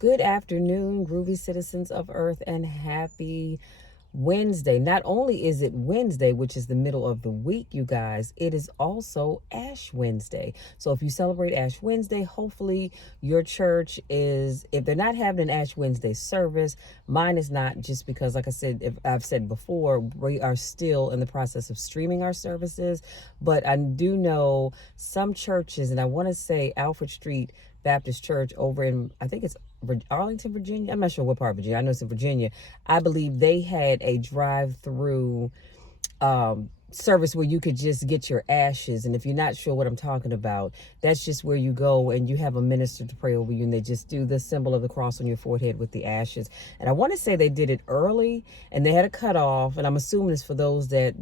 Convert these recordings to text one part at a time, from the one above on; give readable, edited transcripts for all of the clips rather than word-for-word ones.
Good afternoon, groovy citizens of Earth, and happy Wednesday. Not only is it Wednesday, which is the middle of the week, you guys, it is also Ash Wednesday. So if you celebrate Ash Wednesday, hopefully your church is, if they're not having an Ash Wednesday service, mine is not, just because, like I said, if I've said before, we are still in the process of streaming our services. But I do know some churches, and I want to say Alfred Street Baptist Church over in, I think it's Arlington, Virginia. I'm not sure what part of Virginia. I know it's in Virginia. I believe they had a drive-through service where you could just get your ashes. And if you're not sure what I'm talking about, that's just where you go and you have a minister to pray over you, and they just do the symbol of the cross on your forehead with the ashes. And I want to say they did it early and they had a cutoff. And I'm assuming it's for those that,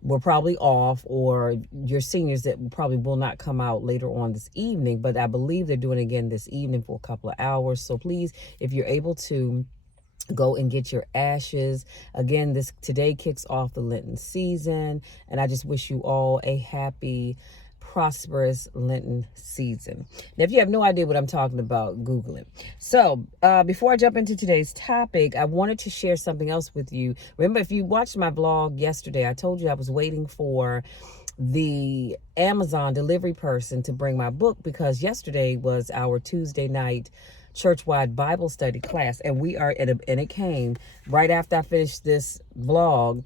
were probably off, or your seniors that probably will not come out later on this evening. But I believe they're doing it again this evening for a couple of hours. So please, if you're able to, go and get your ashes. Again, today kicks off the Lenten season, and I just wish you all a happy, prosperous Lenten season. Now, if you have no idea what I'm talking about, Google it. So before I jump into today's topic, I wanted to share something else with you. Remember, if you watched my vlog yesterday, I told you I was waiting for the Amazon delivery person to bring my book, because yesterday was our Tuesday night church-wide Bible study class, and and it came right after I finished this vlog.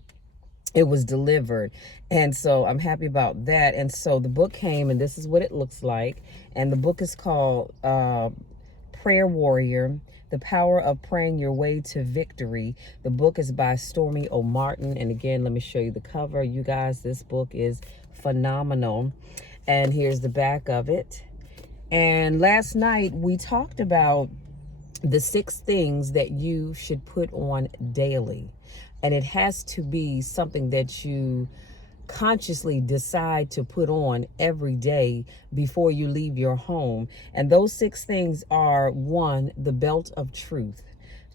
It was delivered, and so I'm happy about that. And so the book came, and this is what it looks like. And the book is called Prayer Warrior: The Power of Praying Your Way to Victory. The book is by Stormy O. Martin, and again, let me show you the cover. You guys, this book is phenomenal, and here's the back of it. And last night we talked about the 6 things that you should put on daily. And it has to be something that you consciously decide to put on every day before you leave your home. And those 6 things are: 1, the belt of truth;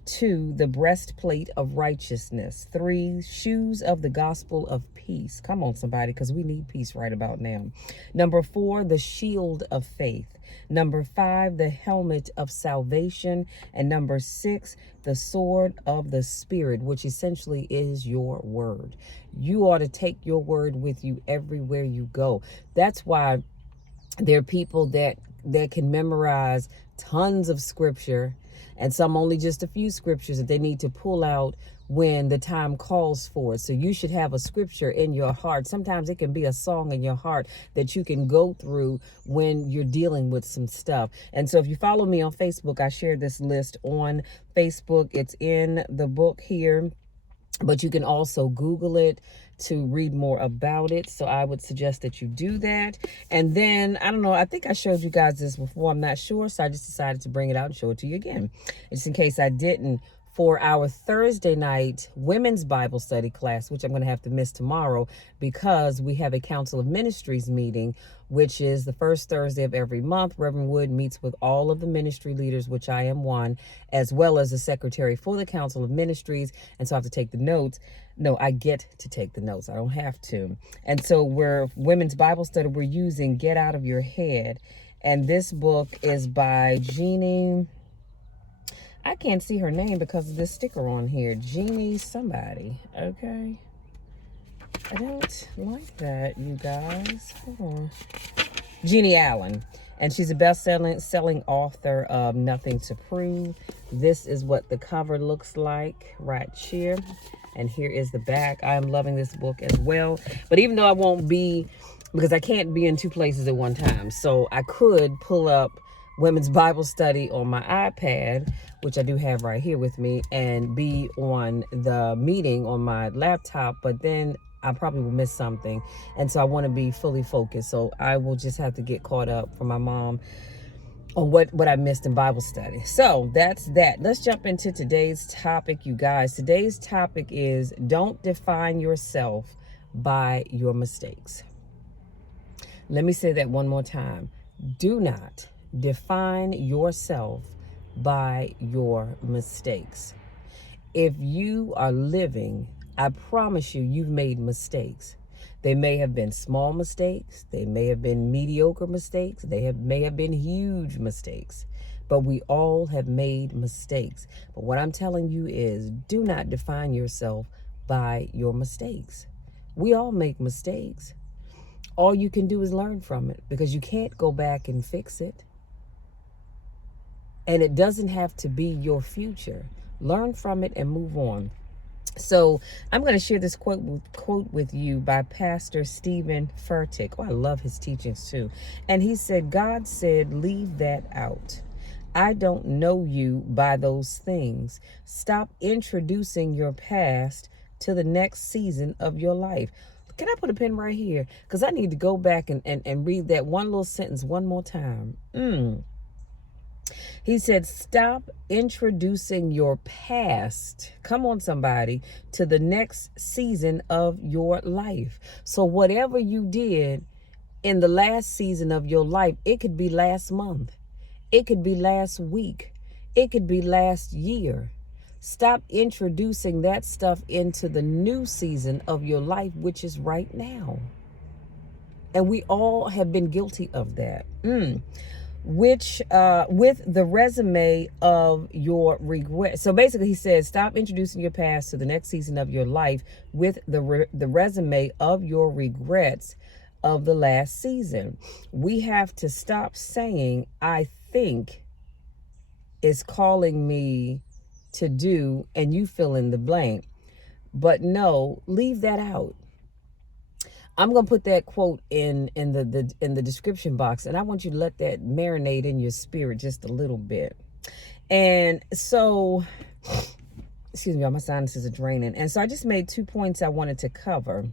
2, the breastplate of righteousness; 3, shoes of the gospel of peace. Come on, somebody, because we need peace right about now. Number 4, the shield of faith. Number 5, the helmet of salvation. And number 6, the sword of the Spirit, which essentially is your word. You ought to take your word with you everywhere you go. That's why there are people that can memorize tons of scripture, and some only just a few scriptures that they need to pull out when the time calls for it. So you should have a scripture in your heart. Sometimes it can be a song in your heart that you can go through when you're dealing with some stuff. And so if you follow me on Facebook, I shared this list on Facebook. It's in the book here, but you can also Google it to read more about it. So I would suggest that you do that. And then, I don't know, I think I showed you guys this before, I'm not sure. So I just decided to bring it out and show it to you again, just in case I didn't. For our Thursday night women's Bible study class, which I'm going to have to miss tomorrow because we have a Council of Ministries meeting, which is the first Thursday of every month. Reverend Wood meets with all of the ministry leaders, which I am one, as well as the secretary for the Council of Ministries. And so I have to take the notes. No, I get to take the notes. I don't have to. And so women's Bible study, we're using Get Out of Your Head. And this book is by Jeannie. I can't see her name because of this sticker on here. Jeannie somebody. Okay. I don't like that, you guys. Hold on. Jeannie Allen. And she's a best-selling author of Nothing to Prove. This is what the cover looks like right here. And here is the back. I am loving this book as well. But even though I won't be, because I can't be in 2 places at one time, so I could pull up Women's Bible Study on my iPad, which I do have right here with me, and be on the meeting on my laptop, but then I probably will miss something. And so I want to be fully focused. So I will just have to get caught up from my mom on what I missed in Bible study. So that's that. Let's jump into today's topic, you guys. Today's topic is: don't define yourself by your mistakes. Let me say that one more time. Do not define yourself by your mistakes. If you are living, I promise you, you've made mistakes. They may have been small mistakes. They may have been mediocre mistakes. May have been huge mistakes. but we all have made mistakes. But what I'm telling you is, do not define yourself by your mistakes. We all make mistakes. All you can do is learn from it, because you can't go back and fix it. And it doesn't have to be your future. Learn from it and move on. So I'm going to share this quote with you by Pastor Steven Furtick. Oh, I love his teachings too. And he said, God said, leave that out. I don't know you by those things. Stop introducing your past to the next season of your life. Can I put a pin right here? Because I need to go back and read that one little sentence one more time. He said, stop introducing your past, come on somebody, to the next season of your life. So whatever you did in the last season of your life, it could be last month, it could be last week, it could be last year. Stop introducing that stuff into the new season of your life, which is right now. And we all have been guilty of that. With the resume of your regret. So basically he says, stop introducing your past to the next season of your life with the resume of your regrets of the last season. We have to stop saying, I think is calling me to do, and you fill in the blank. But no, leave that out. I'm going to put that quote in the description box, and I want you to let that marinate in your spirit just a little bit. And so, excuse me, all my sinuses are draining. And so I just made 2 points I wanted to cover.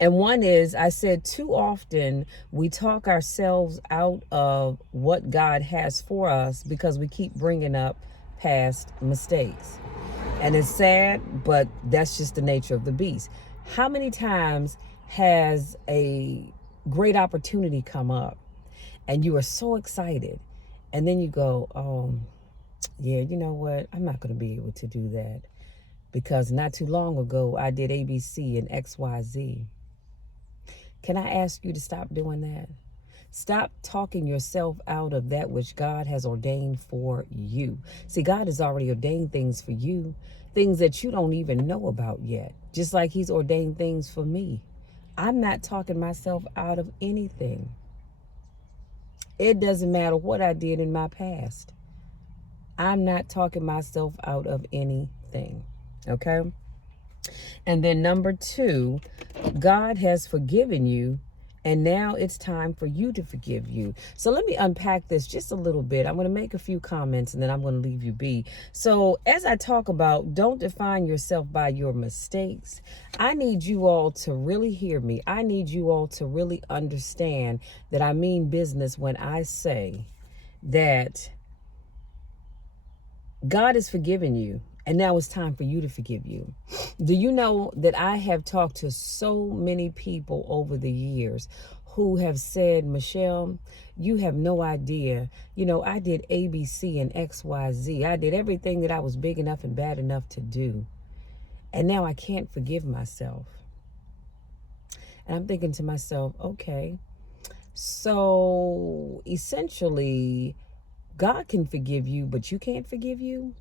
And one is, I said too often we talk ourselves out of what God has for us because we keep bringing up past mistakes. And it's sad, but that's just the nature of the beast. How many times has a great opportunity come up and you are so excited, and then you go, oh yeah, you know what, I'm not going to be able to do that because not too long ago I did ABC and XYZ. Can I ask you to stop doing that? Stop talking yourself out of that which God has ordained for you. See, God has already ordained things for you, things that you don't even know about yet, just like he's ordained things for me. I'm not talking myself out of anything. It doesn't matter what I did in my past. I'm not talking myself out of anything. Okay? And then number 2, God has forgiven you, and now it's time for you to forgive you. So let me unpack this just a little bit. I'm going to make a few comments and then I'm going to leave you be. So as I talk about, don't define yourself by your mistakes, I need you all to really hear me. I need you all to really understand that I mean business when I say that God has forgiven you. And now it's time for you to forgive you. Do you know that I have talked to so many people over the years who have said, Michelle, you have no idea. You know, I did ABC and XYZ. I did everything that I was big enough and bad enough to do. And now I can't forgive myself. And I'm thinking to myself, okay, so essentially God can forgive you, but you can't forgive you?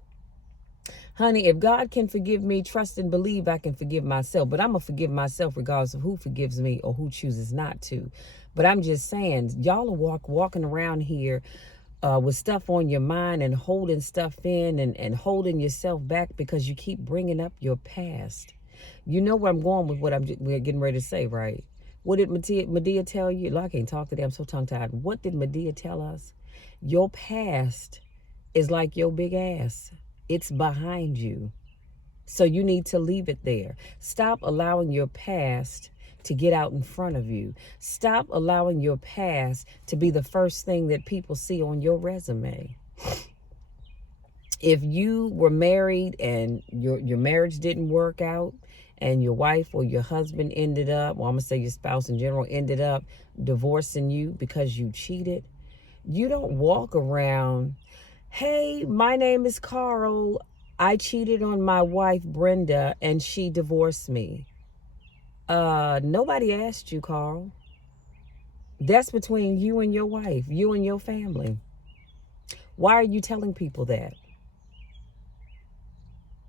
Honey, if God can forgive me, trust and believe I can forgive myself. But I'm going to forgive myself regardless of who forgives me or who chooses not to. But I'm just saying, y'all are walking around here with stuff on your mind and holding stuff in and holding yourself back because you keep bringing up your past. You know where I'm going with what we're getting ready to say, right? What did Medea tell you? Look, I can't talk today. I'm so tongue-tied. What did Medea tell us? Your past is like your big ass. It's behind you. So you need to leave it there. Stop allowing your past to get out in front of you. Stop allowing your past to be the first thing that people see on your resume. If you were married and your marriage didn't work out and your wife or your husband ended up, well, I'm going to say your spouse in general, ended up divorcing you because you cheated, you don't walk around, hey, my name is Carl. I cheated on my wife, Brenda, and she divorced me. Nobody asked you, Carl. That's between you and your wife, you and your family. Why are you telling people that?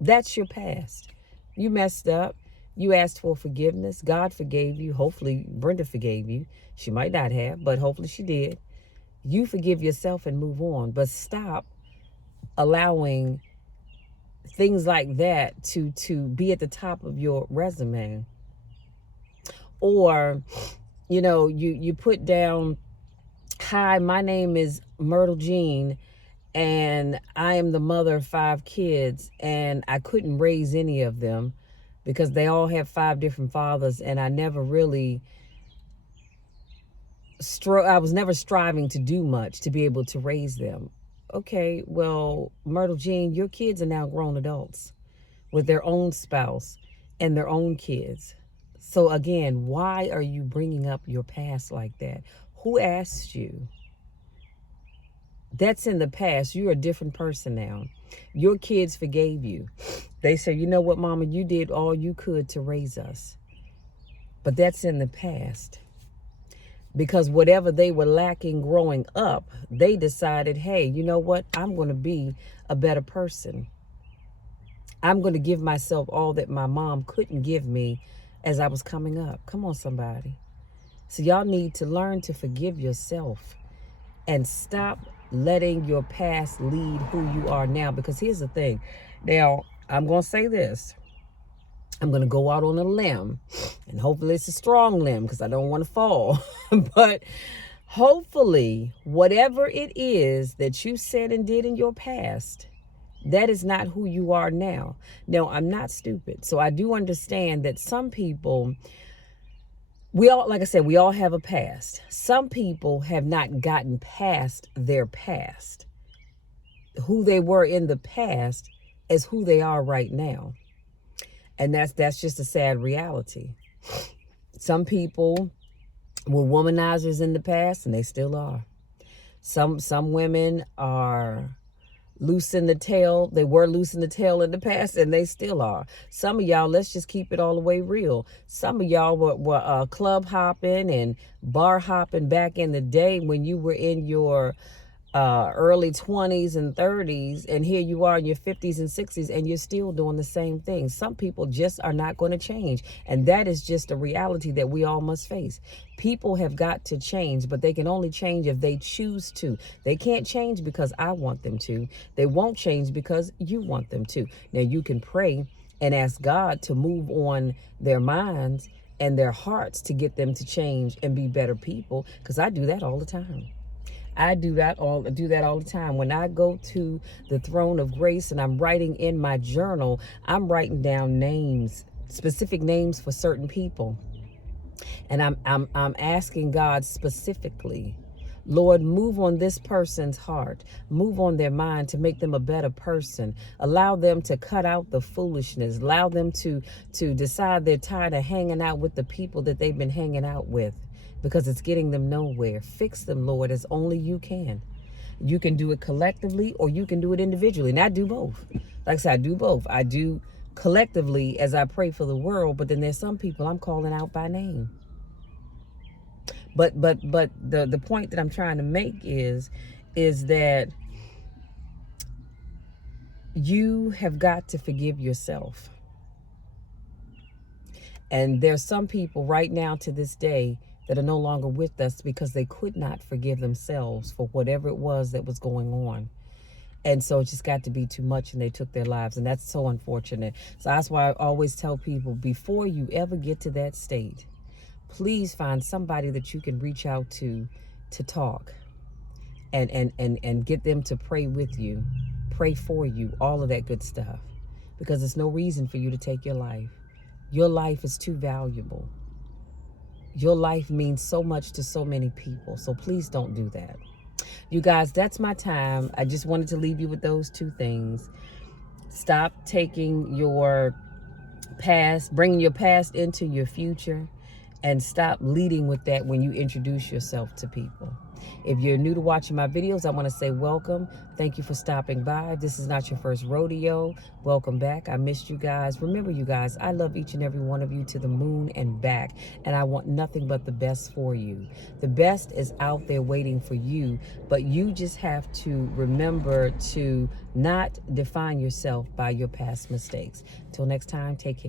That's your past. You messed up. You asked for forgiveness. God forgave you. Hopefully, Brenda forgave you. She might not have, but hopefully she did. You forgive yourself and move on. But stop allowing things like that to be at the top of your resume. Or, you put down, hi, my name is Myrtle Jean, and I am the mother of 5 kids, and I couldn't raise any of them because they all have 5 different fathers, and I never really I was never striving to do much to be able to raise them. Okay, well, Myrtle Jean, your kids are now grown adults with their own spouse and their own kids. So again, why are you bringing up your past like that? Who asked you? That's in the past. You're a different person now. Your kids forgave you. They say, you know what, Mama, you did all you could to raise us. But that's in the past. Because whatever they were lacking growing up, they decided, hey, you know what? I'm going to be a better person. I'm going to give myself all that my mom couldn't give me as I was coming up. Come on, somebody. So y'all need to learn to forgive yourself and stop letting your past lead who you are now. Because here's the thing. Now, I'm going to say this. I'm going to go out on a limb, and hopefully it's a strong limb because I don't want to fall. But hopefully, whatever it is that you said and did in your past, that is not who you are now. Now, I'm not stupid. So I do understand that some people, like I said, we all have a past. Some people have not gotten past their past. Who they were in the past is who they are right now. And that's just a sad reality. Some people were womanizers in the past, and they still are. Some women are loose in the tail. They were loose in the tail in the past, and they still are. Some of y'all, let's just keep it all the way real. Some of y'all were club hopping and bar hopping back in the day when you were in your early 20s and 30s, and here you are in your 50s and 60s, and you're still doing the same thing. Some people just are not going to change, and that is just a reality that we all must face. People have got to change, but they can only change if they choose to. They can't change because I want them to. They won't change because you want them to. Now, you can pray and ask God to move on their minds and their hearts to get them to change and be better people, because I do that all the time. I do that all the time. When I go to the throne of grace and I'm writing in my journal, I'm writing down names, specific names for certain people. And I'm asking God specifically, Lord, move on this person's heart, move on their mind to make them a better person. Allow them to cut out the foolishness. Allow them to decide they're tired of hanging out with the people that they've been hanging out with, because it's getting them nowhere. Fix them, Lord, as only you can. You can do it collectively, or you can do it individually. And I do both. Like I said, I do both. I do collectively as I pray for the world, but then there's some people I'm calling out by name. But the point that I'm trying to make is that you have got to forgive yourself. And there's some people right now to this day that are no longer with us because they could not forgive themselves for whatever it was that was going on. And so it just got to be too much, and they took their lives. And that's so unfortunate. So that's why I always tell people, before you ever get to that state, please find somebody that you can reach out to talk and get them to pray with you, pray for you, all of that good stuff. Because there's no reason for you to take your life. Your life is too valuable. Your life means so much to so many people. So please don't do that. You guys, that's my time. I just wanted to leave you with those 2 things. Stop taking your past, bringing your past into your future, and stop leading with that when you introduce yourself to people. If you're new to watching my videos, I want to say welcome. Thank you for stopping by. If this is not your first rodeo, welcome back. I missed you guys. Remember, you guys, I love each and every one of you to the moon and back, and I want nothing but the best for you. The best is out there waiting for you, but you just have to remember to not define yourself by your past mistakes. Till next time, take care.